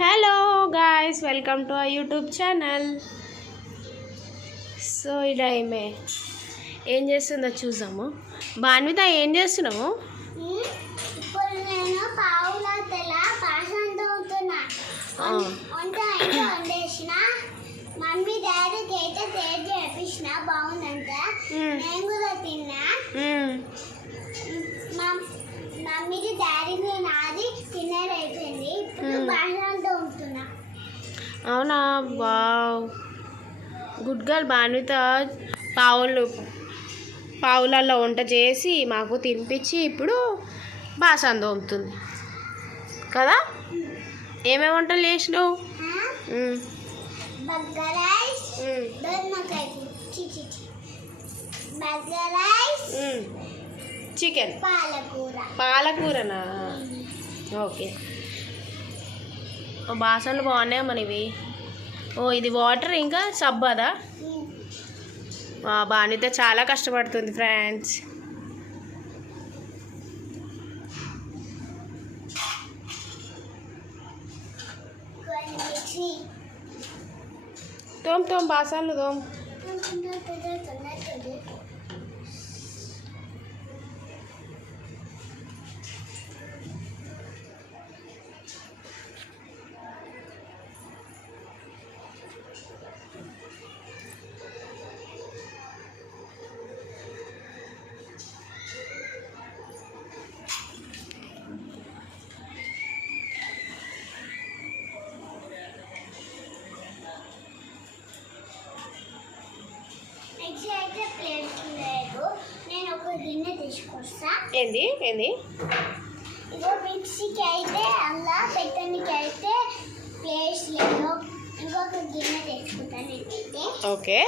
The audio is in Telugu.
Hello guys, welcome to our YouTube channel. So ఇలా ఏం చేస్తుందో చూసాము. భాన్విత ఏం చేస్తున్నాము? ఇప్పుడు నేను పావుల తెల పాసంతో ఉంటున్నా. వండేసిన మమ్మీ డాడీకి అయితే టేస్ట్ చేపించిన బాగుందంట. నేను కూడా తిన్నా. మమ్మీకి డాడీకి నాది తినేది అయిపోయింది. ఇప్పుడు పాసంతో ఉంటున్నా. అవునా? Wow, good girl. భాన్విత పావులలో వంట చేసి మాకు తినిపించి ఇప్పుడు బాసన్ తోముతుంది కదా. ఏమేమి వంటలు చేసినావు? చికెన్ పాలకూరనా? ఓకే. బాసన్లు బాగున్నాయి మనవి. ఇది వాటర్ ఇంకా సబ్బదా? భాన్విత చాలా కష్టపడుతుంది ఫ్రెండ్స్. తోమ్ బాసన్లు తోమ్. నేను ఒక గిన్నె తీసుకొస్తా. ఏంది ఇదో మిక్సీకి అయితే అలా పెట్టడానికి అయితే ప్లేస్ లేదు. ఇంకొక గిన్నె తెచ్చుకుంటాను నేనైతే. ఓకే.